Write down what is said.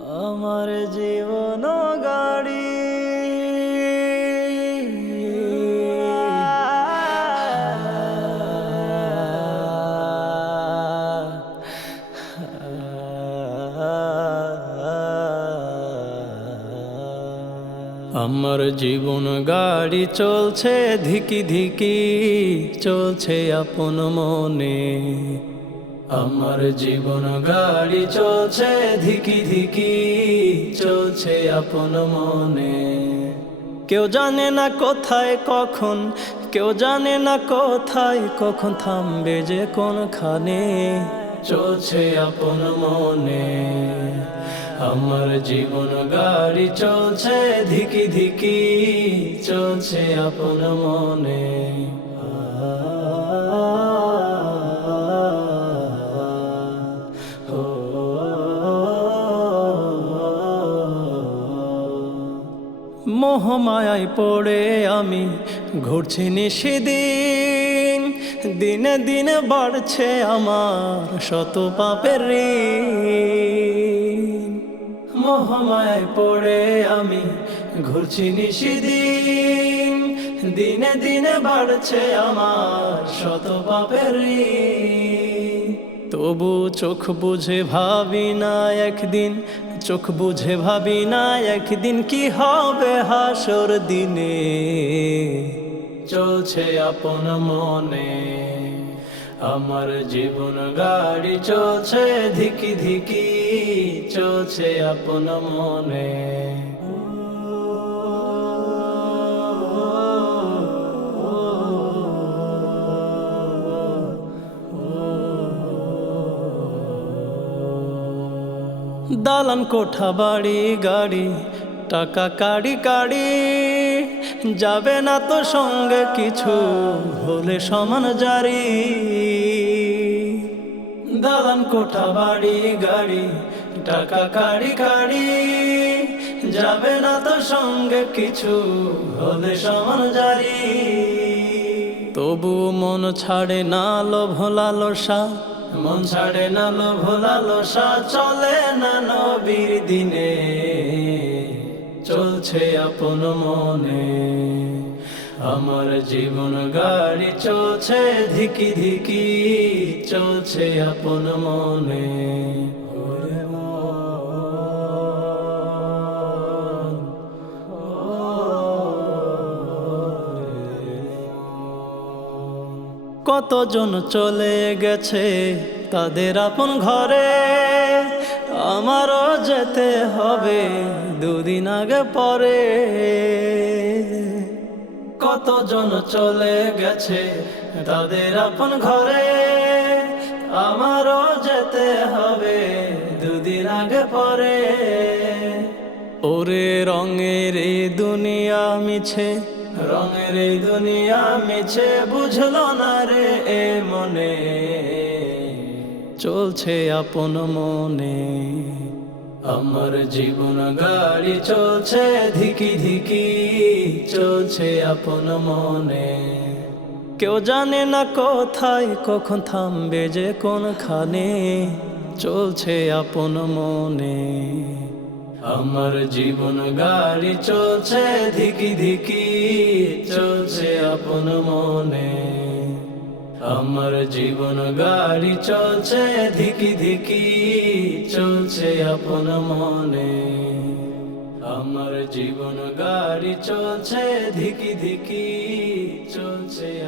আমার জীবন গাড়ি। আমার জীবন গাড়ি চলছে ধিকি ধিকি চলছে আপন মনে। আমার জীবন গাড়ি চলছে, ধিকি ধিকি চলছে আপন মনে। কেউ জানে না কোথায় কখন, কেউ জানে না কোথায় কখন থামবে যে কোনখানে। চলছে আপন মনে, আমার জীবন গাড়ি চলছে, ধিকি ধিকি চলছে আপন মনে। মোহমায়ায় পড়ে আমি, ঘুরছি নিশিদিন। দিনে দিনে বাড়ছে আমার শত পাপের মোহমায় পড়ে আমি, ঘুরছি নিশিদিন। দিনে দিনে বাড়ছে আমার শত পাপের তবু চোখ বুঝে ভাবি না একদিন চোখ বুঝে ভাবি না, একদিন কি হবে হাসর দিনে? চলছে আপন মনে, আমার জীবন গাড়ি চলছে ধিকি ধিকি, চলছে আপন মনে। দালান কোঠা, বাড়ি, গাড়ি, টাকা কাড়ি কাড়ি। যাবে না তো সঙ্গে কিছু, হলে সমান জারি। দালান কোঠা, বাড়ি, গাড়ি, টাকা কাড়ি কাড়ি। যাবে না তো সঙ্গে কিছু, হলে সমান জারি। তবু মন ছাড়ে না লোভ লালসা। মন ছাড়ে না ভোলালো সা চলে না নবীর দিনে। চলছে আপন মনে। আমার জীবন গাড়ি চলছে, ধিকি ধিকি, চলছে আপন মনে। কতজন চলে গেছে তাদের আপন ঘরে? আমারও যেতে হবে দুদিন আগে পরে। কতজন চলে গেছে তাদের আপন ঘরে? আমারও যেতে হবে দুদিন আগে পরে। ওরে রঙের দুনিয়া মিছে রঙের এই দুনিয়া মিছে বুঝলো না রে এ মনে। চলছে আপন মনে। আমার জীবন গাড়ি চলছে ধিকি ধিকি। চলছে আপন মনে। কেউ জানে না কোথায় কখন থামবে যে কোনখানে। চলছে আপন মনে। আমার জীবন গাড়ি চলছে, ধিকি ধিকি চলছে আপন মনে। আমার জীবন গাড়ি চলছে, ধিকি ধিকি চলছে আপন মনে। আমার জীবন গাড়ি চলছে, ধিকি ধিকি চলছে